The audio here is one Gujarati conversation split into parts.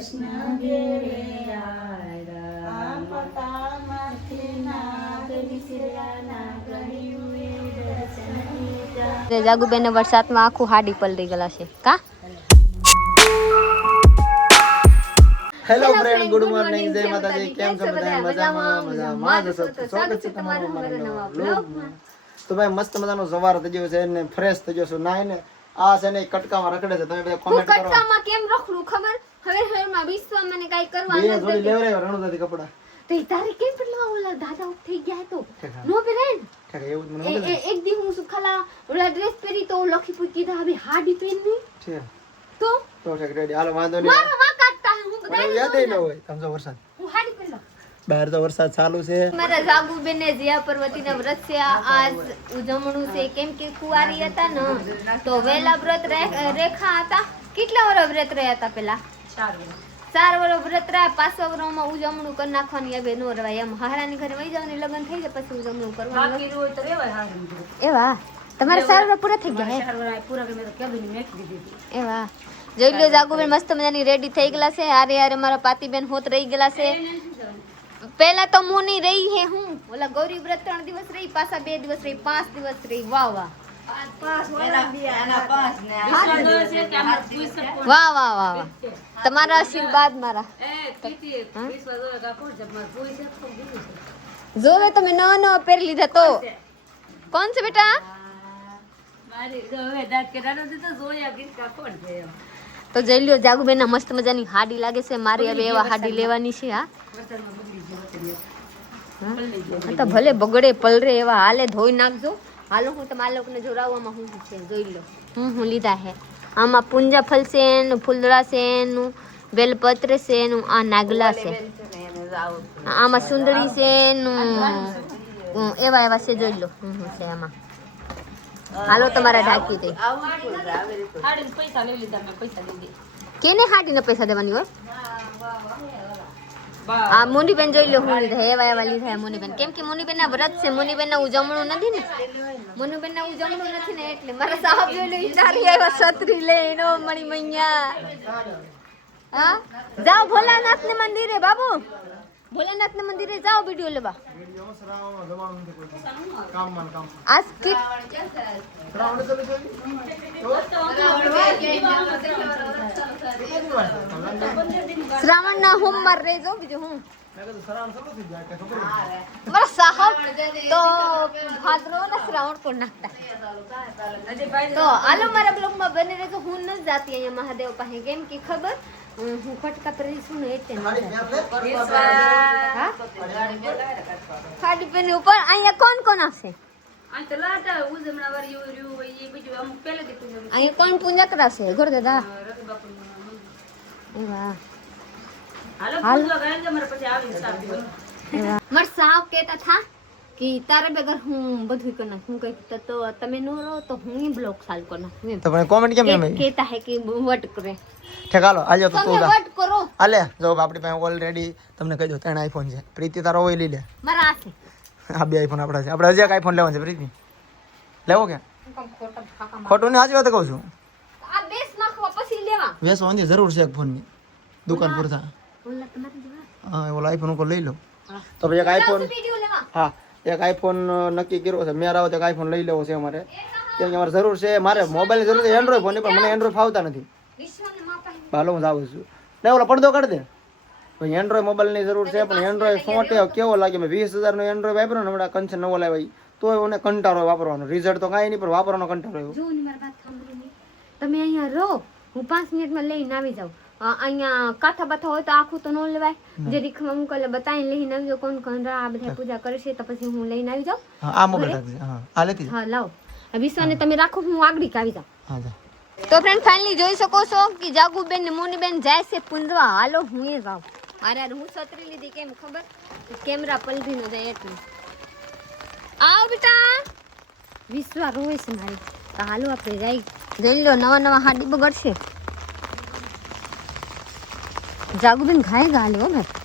કૃષ્ણ ઘેરે આવ્યા આ પતામાંથી નાગ વિસર્યાના કહ્યું એ દર્શન દીધા જાગુબેન વરસાદમાં આખું હાડી પલળી ગયેલા છે કા હેલો ફ્રેન્ડ ગુડ મોર્નિંગ જય માતાજી કેમ છો બધા મજામાં જ છો તો સ્વાગત છે તમારું અમારા નવા બ્લોગમાં તો ભાઈ મસ્ત મજાનો સવાર થઈ ગયો છે ને ફ્રેશ થઈ ગયો છું નાઈને આ છે ને કટકામાં રખડે છે તમે બધા કોમેન્ટ કરો કટકામાં કેમ રખડું ખબર હવે હવેમાં વિશ્વા મને કાઈ કરવા બે જોડી લેવરે રણુદાથી કપડા તે તારે કેમ પેલા ઓલા દાદા ઉઠ થઈ ગયા તો નો પહેરેન ઠીક એવું જ મને એક દી હું સુખલા ઓલા ડ્રેસ પહેરી તો લખી પૂકી કીધા હવે હાડી પહેરની છે તો ઠીક રેડી હાલો વાંધો નહીં મારો માં કાટતા હું મને યાદ ન હોય સમજો વરસાદ હું હાડી પહેરલો બહાર તો વરસાદ ચાલુ છે મારા જાગુબેન ને જીયા પર્વતીના વ્રત છે આજ ઉજવણું છે કેમ કે કુંવારી હતા ને તો વેલા વ્રત રેખા હતા કેટલા વર્ષ વ્રત રહ્યા હતા પેલા 4 વર્ષ વ્રત રહ્યા 5 વર્ષમાં ઉજવણું કરી નાખવાની હવે નો રવાય એમ હારાની ઘરે વહી જવાની લગ્ન થઈ જાય પછી ઉજવણું કરવાનું એવા તમારા 4 વર્ષ પૂરા થઈ ગયા એવા જોઈ લો જાગુબેન મસ્ત મજાની રેડી થઈ ગયેલા છે હારે હારે મારા પાતીબેન હોત રહી ગયેલા છે પહેલા તો મુની રહી હે હું ઓલા ગૌરી વ્રત 3 દિવસ રહી પાછા 2 દિવસ રહી 5 દિવસ રહી વાહ વાહ વાહ વાહ વાહ તમારા આશીર્વાદ મારા જોવે તમે ન પહેરી લીધા તો કોણ છે બેટા તો જઈ લ્યો જાગુબેન ના મસ્ત મજાની હાડી લાગે છે મારી હવે એવા હાડી લેવાની છે હા તો ભલે બગડે પલરે એવા હાલે ધોઈ નાખજો હાલો હું તમારા લોકોને જોરાવવામાં હું છે જોઈ લો હું લીધા હે આમાં પુંજા ફલ છે નું ફૂલડા છે નું બેલપત્ર છે નું આ નાગલા છે આમાં સુંદરી છે નું એવા એવા છે જોઈ લો છે આમાં હાલો તમારા ઢાકી દે કેને હાડીને પૈસા દેવાની હોય આ મુનીબેન જોઈ લો હું લીધા એવા એવા લીધા મુનીબેન કેમ કે મુનીબેન ના વ્રત છે મુનીબેન ના ઉજવણું નથી ને મુનીબેન ના ઉજવણું નથી ને એટલે મારા સાહેબ જોઈ લો ઇનારી આવ્યા છત્રી લઈને મણી મૈયા હા જાઓ ભોલાનાથ ને મંદિરે બાબુ ભોલાનાથ ના મંદિરે જાઓ વિડિયો લેવા આજ કે શ્રાવણ ના હોમવાર રેજો બીજું હું મારા સાહેબ તો ભાદરો ના શ્રાવણ કોણ નાખતા તો આલો મારા બ્લોગ માં બને રહેજો હું ન જાતી અહીંયા મહાદેવ પાસે કેમ કે ખબર હું ફટકા પર છું ને એટલે ખાડી પેની ઉપર અહીંયા કોણ કોણ આવશે અહીંયા કોણ પૂજા કરાશે ઘર દાદા માર સાહેબ કહેતા થા કે તારે બગર હું બધું કરી નાખું હું કહી તો તમે નો રહો તો હું બ્લોગ ચાલુ કરી નાખું તો પણ કોમેન્ટ કેમ એમ કહેતા હે કે વટ કરે ઠીક હાલો આજો તો તું વટ કરો હાલે જો આપણી પાસે ઓલરેડી તમને કહી દો 3 આઈફોન છે પ્રીતિ તારો હોય લઈ લે મારા આ છે આ બે આઈફોન આપણા છે આપણે હજી એક આઈફોન લેવાનો છે પ્રીતિ લેવો કે ખોટું ને આજ વાત કહું છું આ બેસ નાખવા પછી લેવા વેસવાની જરૂર છે એક ફોનની દુકાન પર થા ઓલા તમારી જોવા હા ઓલા આઈફોન કો લઈ લો તો પછી એક આઈફોન વિડિયો લેવા હા એક આઈફોન નક્કી કર્યો છે મેં રાવ તો એક આઈફોન લઈ લેવો છે અમારે કેમ કે અમારે જરૂર છે મારે મોબાઈલની જરૂર છે એન્ડ્રોઈડ ફોન પણ મને એન્ડ્રોઈડ ફાવતા નથી વિશ્વને માપા હાલો હું જાઉં છું ને ઓલા પડદો કાઢ દે ભાઈ એન્ડ્રોઈડ મોબાઈલની જરૂર છે પણ એન્ડ્રોઈડ ફોન કેવો લાગે મેં 20,000 નો એન્ડ્રોઈડ વાપર્યો ને હમણાં કંચન નવો લાવ્યો તો મને કંટાળો વાપરવાનો રિઝલ્ટ તો કાંઈ નહીં પણ વાપરવાનો કંટાળો આવ્યો જો ને મારી વાત સાંભળો ને તમે અહીંયા રહો હું 5 મિનિટમાં લઈને આવી જાઉં અહીંયા કાથા બાથા હોય તો આખું તો ન લેવાય જે રીખમાં મુકલે બતાવીને લઈને આવજો કોણ કોણ આ બધા પૂજા કરે છે તો પછી હું લઈને આવી જાઉં આ મોબાઈલ રાખજે હા આ લેતી હા લાવો વિશ્વાને તમે રાખો હું આગળ આવી જાઉં હા જા તો ફ્રેન્ડ ફાઇનલી જોઈ શકો છો કે જાગુબેન ને મુનીબેન જાય છે પુંજવા હાલો હું એ જાઉં અરે હું છત્રી લીધી કેમ ખબર કેમેરા પલટી ન જાય એટલે આવ બેટા વિશ્વા રોય છે મારી તો હાલો આપણે જાય જોઈ લો નવા હાડી બગડશે જાગુબેન ઘાય ગાલે હો ભાઈ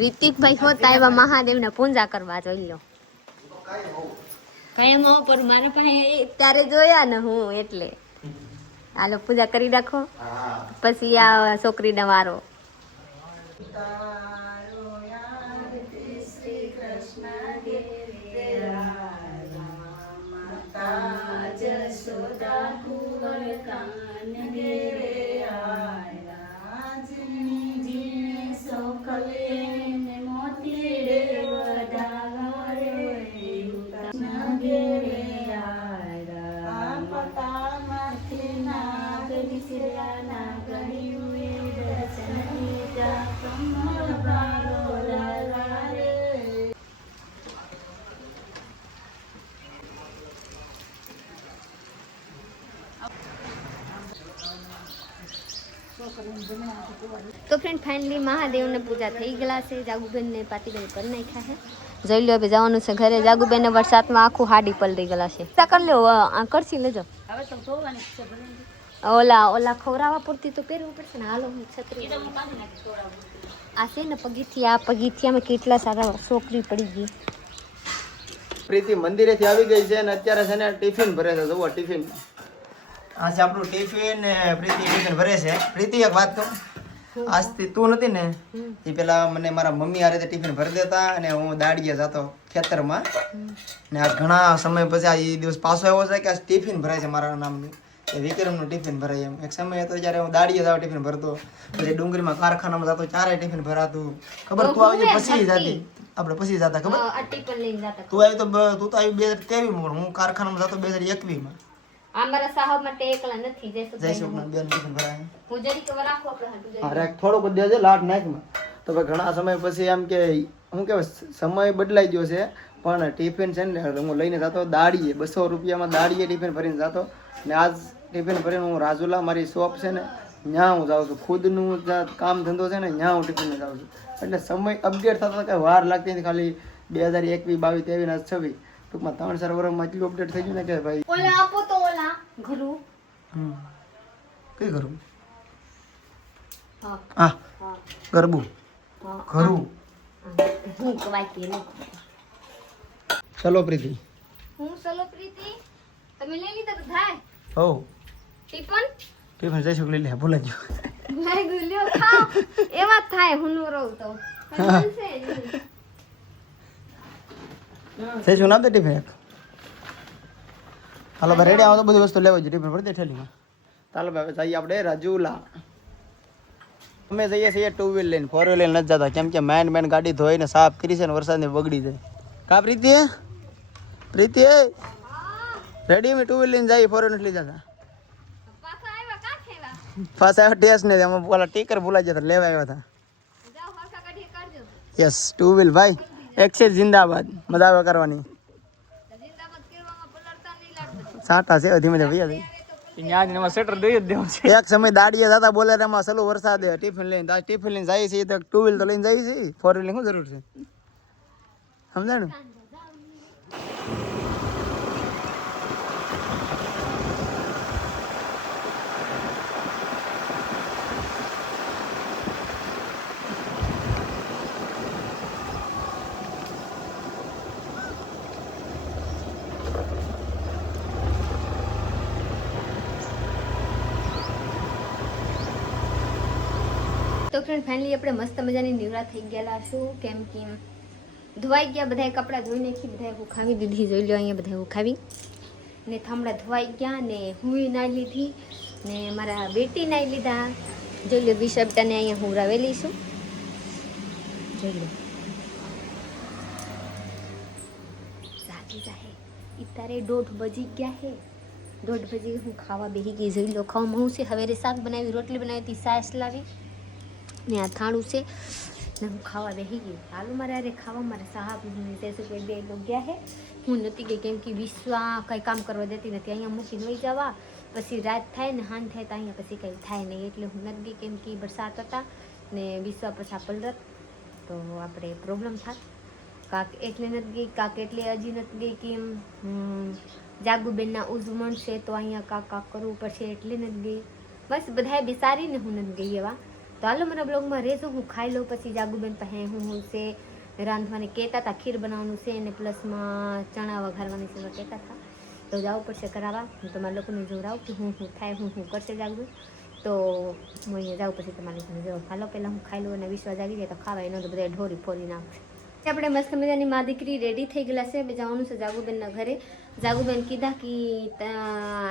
રિતિકભાઈ હોતા એવા મહાદેવને પૂજા કરવા જોઈ લો. કાયમ આવો પર મારા પાસે ત્યારે જોયા ને હું એટલે હાલો પૂજા કરી રાખો પછી આ છોકરીને વારો. તો ફ્રેન્ડ ફાઇનલી મહાદેવને પૂજા થઈ ગયેલા છે. જાગુબેનને પાટીબેન કરી નાખ્યા છે. જોઈ લો હવે જવાનું છે ઘરે. જાગુબેન વરસાદમાં આખું હાડી પલળી ગયેલા છે. કરી લો આ કરશી લેજો. ઓલા ખવરાવા પૂરતી તો પહેરવું પડશે ને. હાલો હું છત્રી આ છે ને પગીથિયામાં કેટલા સારા છોકરી પડી ગઈ. પ્રીતિ મંદિરેથી આવી ગઈ છે અને અત્યારે છે ને ટિફિન ભરે છે. જુઓ ટિફિન આ છે આપણું ટિફિન ને પ્રીતિ ટિફિન ભરે છે. પ્રીતિ એક વાત કહું, આજથી તું નથી ને એ પેલા મને મારા મમ્મી આ રીતે ટિફિન ભરી દેતા અને હું દાડીએ જતો ખેતરમાં ને આ ઘણા સમય પછી આ એ દિવસ પાછો આવ્યો છે કે આ ટિફિન ભરાય છે મારા નામનું એ વિક્રમનું ટિફિન ભરાય. એમ એક સમય હતો જ્યારે હું દાડીએ જાવ ટિફિન ભરતો, પછી ડુંગળીમાં કારખાનામાં જતો ચારે ટિફિન ભરાતું. ખબર તું આવી પછી જતી આપણે પછી જતા ખબર તું આવી તો આવી 2023 હું કારખાનામાં જતો 2021 અમારા સાહેબ માટે એકલા નથી જઈશું બેન ટિફિન ભરાય હું જરી કે રાખો આપણે અરે થોડુંક દેજે લાટ નાખમાં. તો ભાઈ ઘણા સમય પછી એમ કે હું કહેવાય સમય બદલાઈ ગયો છે પણ ટિફિન છે ને હું લઈને જતો દાડીએ 200 રૂપિયામાં દાડીએ ટિફિન ભરીને જતો ને આજ ટિફિન ભરીને હું રાજુલા મારી શોપ છે ને ત્યાં હું જાઉં છું. ખુદનું કામ ધંધો છે ને ત્યાં હું ટિફિન જાઉં છું. એટલે સમય અપડેટ થતો કંઈ વાર લાગતી નથી. ખાલી 2021, 22, 23, 26 ટૂંકમાં 3-4 વર્ષમાં એટલું અપડેટ થઈ ગયું ને કે ભાઈ ઓલા આપો તો ઓલા ઘરું કઈ ઘરું હા ગરબું ઘરું હું કવાતી ન ચલો પ્રીતિ હું ચલો પ્રીતિ તમે લઈ લીધા તો થાય હો ટિફિન જઈશું લઈ લે ભૂલાઈ ગયું લઈ ગયો લ્યો ખાઓ એવા થાય હું નો રહું તો જઈશું ના દે ટિફિન એક હાલો ભાઈ રેડી આવો તો બધી વસ્તુ લેવા જ ટિફિન ભરી દે ઠેલીમાં. ચાલો ભાઈ જઈએ આપણે રાજુલા. અમે જઈએ છીએ 2 વ્હીલ લઈને 4 વ્હીલ લઈને નથી જતા કેમ કે મેન ગાડી ધોઈને સાફ કરી છે ને વરસાદની બગડી જાય. કા પ્રીતિ રેડી અમે 2 વ્હીલ લઈને જઈએ 4 વ્હીલ નથી લઈ જતા પાછા આવ્યા ટેસ્ટ ને અમે ઓલા ટીકર ભૂલાઈ જતા લેવા આવ્યા હતા. યસ 2 વ્હીલ ભાઈ એક્સેસ જિંદાબાદ મજા આવે કરવાની. સાટા છે ધીમે ધીમે એક સમય દાડીએ દાદા બોલે એમાં સલું વરસાદ ટિફિન લઈને જાય છે તો 2 વ્હીલ તો લઈને જાય છે 4 વ્હીલ શું જરૂર છે સમજાણું. તો ફ્રેન્ડ ફાઇનલી આપણે મસ્ત મજાની નિવરા થઈ ગયેલા છું કેમ કે ધોવાઈ ગયા બધાએ કપડાં ધોઈ નાખી બધાએ ઉખાવી દીધી. જોઈ લો અહીંયા બધાએ ઉખાવી ને થાંભળા ધોવાઈ ગયા ને હું નાઈ લીધી ને મારા બેટી નાઈ લીધા. જોઈ લો બિશપટાને અહીંયા હું રાવેલી છું. જોઈ લો સાચી જાહે અત્યારે 1:30 બજી ગયા હે 1:30 બજી હું ખાવા બેસી ગઈ. જોઈ લો ખાવામાં હું છે હવે શાક બનાવી રોટલી બનાવી હતી સાસ લાવી ને આ થાળું છે ને હું ખાવા બેસી ગઈ. હાલો મારે અરે ખાવા મારે સાહેબ જઈશું કે 2 લોકો ગયા હે હું નથી ગઈ કેમ કે વિશ્વા કંઈ કામ કરવા દેતી નથી. અહીંયા મૂકીને વહી જવા પછી રાત થાય ને હાન થાય તો અહીંયા પછી કંઈ થાય નહીં એટલે હું નથી ગઈ કેમ કે વરસાદ હતા ને વિશ્વા પછી પલરત તો આપણે પ્રોબ્લેમ થાત. કાક એટલે નથી ગઈ કાક એટલે હજી નથી ગઈ કેમ જાગુબેનના ઉજવણ છે તો અહીંયા કાક કરવું પડશે એટલે નથી ગઈ. બસ બધાએ બેસાડીને હું નથી ગઈ એવા. તો હાલો મારા બ્લોગમાં રહેજો, હું ખાઈ લઉં. પછી જાગુબેન પાસે હું છે રાંધવાની કહેતા હતા, ખીર બનાવવાનું છે અને પ્લસમાં ચણા વઘારવાની છે કહેતા હતા. તો જવું પડશે કરાવવા. હું તમારા લોકોને જોડાવું કે હું થાય હું કરશે જાગું. તો હું અહીંયા જાઉં પછી તમારે લોકોને જોઉં. હાલો પહેલાં હું ખાઈ લઉં અને વિશ્વાસ આવી જાય તો ખાવા એનો તો બધા ઢોરી ફોરી નાખશે. આપણે મસ્ત મજાની મા દીકરી રેડી થઈ ગયેલા છે. બે જવાનું છે જાગુબેનના ઘરે. જાગુબેન કીધા કે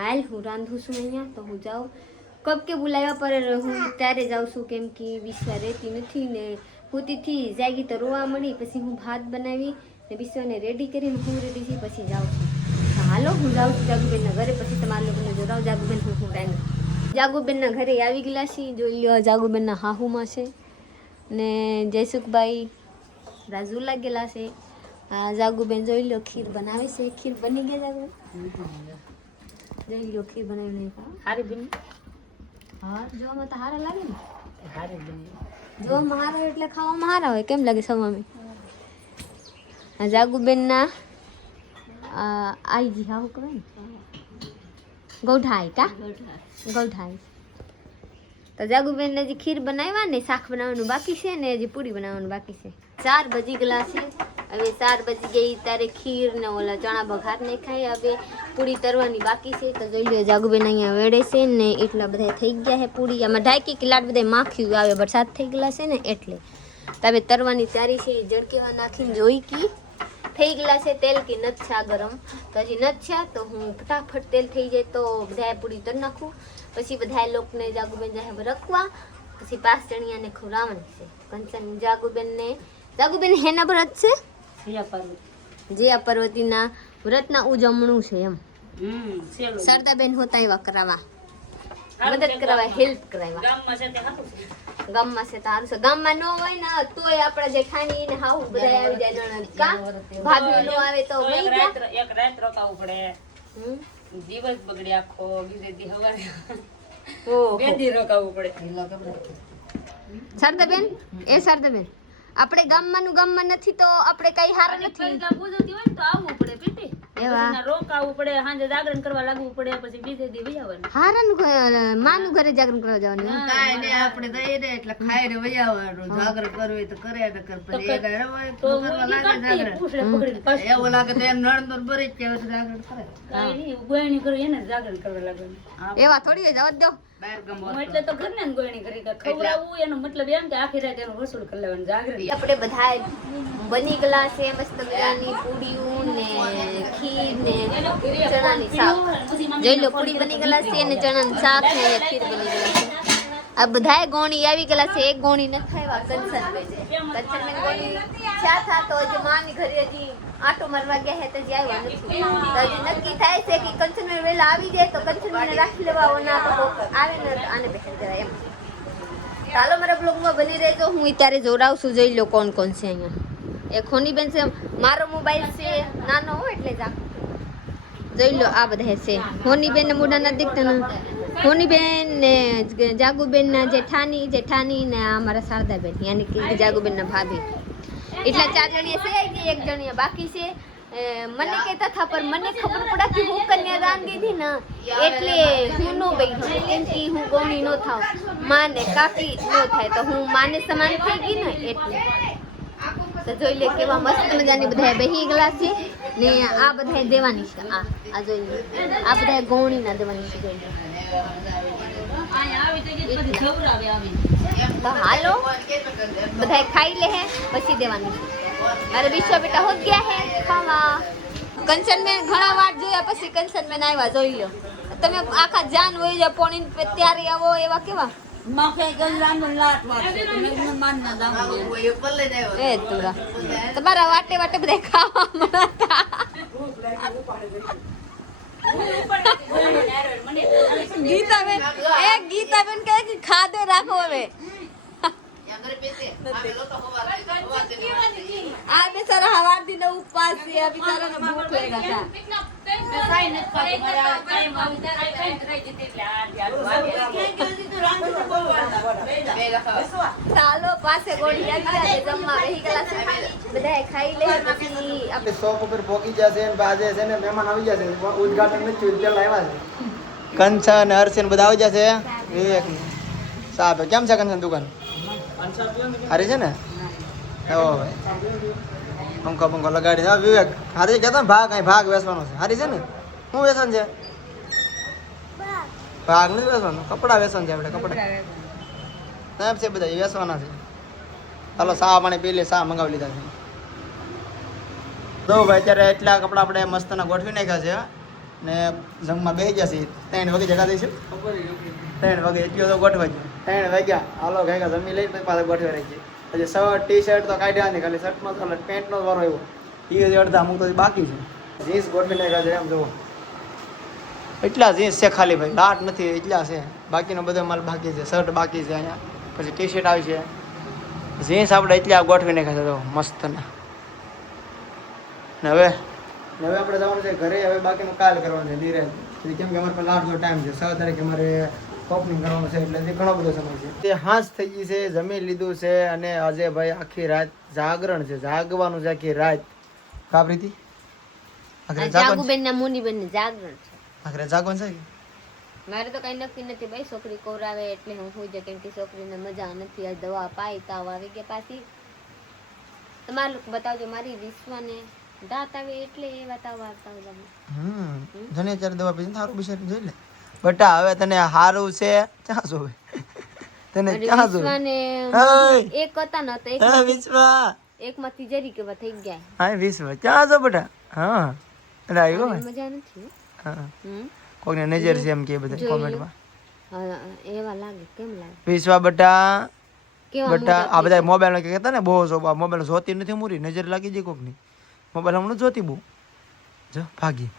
હાલ હું રાંધું છું અહીંયા, તો હું જાઉં. કબ કે બોલાવ્યા પર હું ત્યારે જાઉં છું, કેમ કે વિશ્વા રહેતી નથી ને હુતીથી જાગી તો રોવા મળી. પછી હું ભાત બનાવી ને વિશ્વાને રેડી કરીને હું રેડી થઈ પછી જાઉં છું. હાલો હું જાઉં છું જાગુબેનના ઘરે, પછી તમારા લોકોને જોડાવ જાગુબેન હું ટાઈમ. જાગુબેનના ઘરે આવી ગયેલા છીએ. જોઈ લો જાગુબેનના હાહુમાં છે ને જયસુખભાઈ રાજુ લાગેલા છે. જાગુબેન જોઈ લો ખીર બનાવે છે. ખીર બની ગયા જાગુબેન? જોઈ લો ખીર બનાવી સારી બની. હા જોવામાં તો હારા લાગે ને. હારી બની જોવામાં હારા એટલે ખાવામાં હારા હોય. કેમ લાગે સવામે? જાગુબેનના આઈજી હા હું કહે ને ગૌઠાઈ કા ગૌઠાઈ. તો જાગુબેનને જે ખીર બનાવ્યા ને શાક બનાવવાનું બાકી છે ને હજી પૂરી બનાવવાનું બાકી છે. 4 બજી ગયેલા છે. હવે 4 બજી ગઈ ત્યારે ખીર ને ઓલા ચણા બઘાર ને ખાઈ. હવે પૂરી તરવાની બાકી છે. તો જોઈ લો જાગુબેન અહીંયા વેડે છે ને એટલા બધા થઈ ગયા છે પૂરી. આમાં ઢાંકી કિલાટ બધા માખ્યું આવે, વરસાદ થઈ ગયેલા છે ને એટલે. તો હવે તરવાની તૈયારી છે. જડકેવા નાખીને જોઈ કી થઈ ગયેલા છે તેલ કે નથી છા ગરમ. તો હજી નથી છા તો હું ફટાફટ તેલ થઈ જાય તો બધા પૂરી તર નાખું. પછી બધા લોકોને જાગુબેન જાય રખવા. પછી 5 જણિયાને ખવડાવવાની છે. કંચન જાગુબેન હેના વ્રત છે? જયા પાર્વતીના વ્રતના ઉજવણું છે એમ. સરદાબેન હોતા એવા કરાવવા, મદદ કરાવવા, હેલ્પ કરાવવા. ગામમાં છે તારું છે. ગામમાં ન હોય ને તોય આપણા જેઠાણી ને હાઉ બધા આવી જાય નણંદ કા ભાભી નો આવે તો વઈ ગયા. એક રાત રોકાવું પડે, દિવસ બગડે આખો, બીજે દી હવારે બે દી રોકાવું પડે. સરદાબેન સરદાબેન આપણે ગામમાં નથી તો આપણે કઈ હાર નથી. પૂજતી હોય તો આવવું પડે પીટી એવા રોકાવું પડે, સાંજે જાગરણ કરવા લાગવું પડે, પછી બીજે દી વઈ આવવાનું. હારાનું માનું ઘરે જાગરણ કરવા જવાનું. કાઈ ને આપણે દઈ દે એટલે ખાઈ ને વઈ આવવાનું. જાગરણ કરવી તો કરે ને કર પછી એ ગાય હોય તો કરવા લાગે જાગરણ. પૂછડે પકડીને પાછું એવું લાગે તો એમ નણંદ તો બરી જ છે જાગરણ કરે. કાઈ નહીં ગોયણી કરી એને જાગરણ કરવા લાગવાનું. એવા થોડી જવા દો. બહાર ગમો હું એટલે તો ઘરને ને ગોયણી કરી ખવડાવવું એનો મતલબ એમ કે આખી રાત એનું વસૂલ કરી લેવાનું જાગરણ. આપણે બધા બની ગયેલા છે મસ્ત મજાની પૂડીઓ ને ખીર ને ચણાની શાક. જોઈ લો પૂડી બની ગયેલા છે ને ચણાની શાક ને ખીર બની ગયેલા છે. આ બધાય ગોણી આવી ગયેલા છે. એક ગોણી ન ખાવા કંચન ગોણી ચા થા તો જે માની ઘરે હજી આટો મારવા ગયા હે તો જે આવ્યા નથી. તો હજી નક્કી થાય છે કે કંચન વેલા આવી જાય તો કંચન રાખી લેવા, ના તો આવે ને આને બેસી જવાય એમ. ચાલો મારા બ્લોગમાં બની રહેજો. હું અત્યારે જોડાવશું. જોઈ લો કોણ કોણ છે અહીંયા. એક હોનીબેન છે, મારો મોબાઈલ છે નાનો હોય એટલે જ જોઈ લો. આ બધા છે હોનીબેન ને મોઢા ના દીકતા, હોનીબેન ને જાગુબેન ના જેઠાની ને અમારા શારદાબેન યાની કે જાગુબેન ના ભાભી. એટલા 4 જણીએ છે કે 1 જણીએ બાકી છે. મને કહેતા હતા પણ મને ખબર પડા કે હું કન્યાદાન દીધી ને એટલે હું નો બેઠી, કેમ કે હું ગૌણી નો થાવ, માને કાકી નો થાય તો હું માને સમાન થઈ ગઈ ને એટલે. તો જોઈ લે કેવા મસ્ત મજાની બધા બેહી ગયેલા છે ને આ બધા દેવાની છે. આ જોઈ લે આ બધા ગૌણી ના દેવાની છે. જોઈ લે તો હાલો બધા ખાઈ લે હે પછી દેવાની છે. મારે વિશ્વા બેટા હો ગયા હે ખાવા. કંચન મેં ઘણા વાર જોયા પછી કંચન મેં આવ્યા. જોઈ લો તમે આખા જાન હોય જાય પોણી ત્યારે આવો એવા કેવા તમારા વાટે વાટે બધા ખાવા મળતા. ગીતાબેન કહે કે ખાધે રાખો. હવે આ બેચારા હવાર થી ઉપવાસ છે. આ બિચારાને ભૂખ લાગ્યા ચાલો પાસે ગોળી આવી જમવા રહી ગયેલા છે. બધા ખાઈ લે પછી આપણે શોપ ઉપર પહોંચી જશે ને બાજે છે ને મહેમાન આવી જશે. ઉદ્ઘાટન નથી પેલા આવ્યા છે. કંચન હર્ષન બધા આવી જશે. એક સાહેબ કેમ છે કંચન દુકાન હારી છે ને એવો ભાઈ પંખો પંખો લગાડી હા વિવેક હારી કહેતા ને ભાગ અહીં ભાગ વેચવાનો છે હારી છે ને શું વેચન છે ભાગ નથી વેચવાનો કપડા વેચન છે આપણે કપડા સાહેબ છે બધા એ વેચવાના છે ચાલો સા પાણી પી લે સા મંગાવી લીધા છે તો ભાઈ અત્યારે એટલા કપડા આપણે મસ્તના ગોઠવી નાખ્યા છે ને જમવા બેસી ગયા છે 3 વાગે જગા દઈશું 3 વાગે એટલો તો ગોઠવાઈ ગયો 3 વાગ્યા હાલો ગાયકા જમી લઈ પછી પાછા ગોઠવી રાખીએ પછી શર્ટ ટી શર્ટ તો કાઢ્યા નહીં ખાલી શર્ટનો તો પેન્ટનો જ વારો આવ્યો એ અડધા અમુક તો બાકી છે જીન્સ ગોઠવી નાખ્યા છે એમ જુઓ એટલા જીન્સ છે ખાલી ભાઈ લાટ નથી એટલા છે બાકીનો બધો માલ બાકી છે શર્ટ બાકી છે અહીંયા પછી ટી શર્ટ આવી છે જીન્સ આપણે એટલા ગોઠવી નાખ્યા છે તો મસ્તના ને હવે આપણે જવાનું છે ઘરે હવે બાકીનું કાલ કરવાનું છે ધીરે કેમ કે અમારે પાસે લાટનો ટાઈમ છે 6 તારીખે અમારે ઓપનિંગ કરવાનું છે એટલે ઘણો બધો સમય છે તે હાંસ થઈ ગઈ છે જમી લીધું છે અને આજે ભાઈ આખી રાત જાગરણ છે જાગવાનું છે આખી રાત કાબરીતી જાગુબેન ના મુનીબેન ને જાગરણ છે આખરે જાગવાનું છે મારે તો કઈ નક્કી નથી ભાઈ છોકરી કોવરાવે એટલે હું સુઈ જાય કેમ કે છોકરીને મજા નથી આ દવા પાઈ તાવ આવી ગયા પાછી તમારે લોકો બતાવજો મારી વિશ્વાને દાંત આવે એટલે એવા તાવ આવતા હોય જને ચાર દવા પીને સારું બિચારી જોઈ લે બટા હવે તને હારું છે ક્યાં જોવે તને ક્યાં જોવે વિશ્વાને એક હતા ને તો એક વિશ્વા એકમાં તિજરી કેવા થઈ ગયા હા વિશ્વા ક્યાં જો બટા હા એટલે આવ્યો મજા નથી હા કોઈને નજર છે એમ કે બધા કોમેન્ટમાં એવા લાગે કેમ લાગે વિશ્વા બટા કેવા બટા આ બધા મોબાઈલ કહેતા ને બહુ મોબાઈલ જોતી નથી મૂરી નજર લાગી જાય કોકની મોબાઈલ હમણાં જોતી બહુ જો ભાગી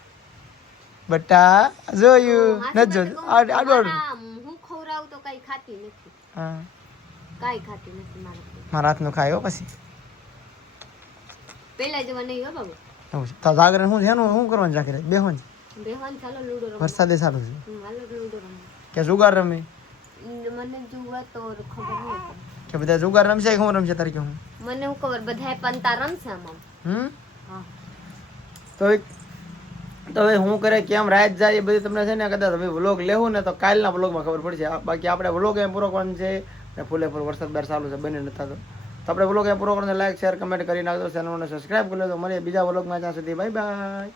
બટા જોયું નથી જોયું આગળ હું ખવરાવું તો કઈ ખાતી નથી હા કઈ ખાતી નથી મારા હાથનું ખાય હો પછી પેલા જેવા નહીં હો બાબુ એવું છે તો જાગરણ શું છે શું કરવાનું જાગરે બેહવાનું બેહવાન ચાલો લૂડો રમો વરસાદે સારું છે હાલો લૂડો રમો કે જુગાર રમી મને જુવા તો ખબર નહીં કે બધા જુગાર રમશે કે હું રમશે તારે કે હું મને હું ખબર બધાય પંતા રમશે આમાં હા તો હવે હું કરે કેમ રાત જાય એ બધી તમને છે ને કદાચ હવે વ્લોગ લેવું ને તો કાલના વ્લોગમાં ખબર પડશે બાકી આપણે વ્લોગ એમ પૂરો કરવાનો છે ને ફૂલે ફૂલ વરસાદ બાર ચાલુ છે બને નતા તો આપણે વ્લોગ એમ પૂરો કરવાનો લાઈક શેર કમેન્ટ કરી નાખજો ચેનલને સબસ્ક્રાઈબ કરી લેજો મળીએ બીજા વ્લોગમાં ત્યાં સુધી બાય બાય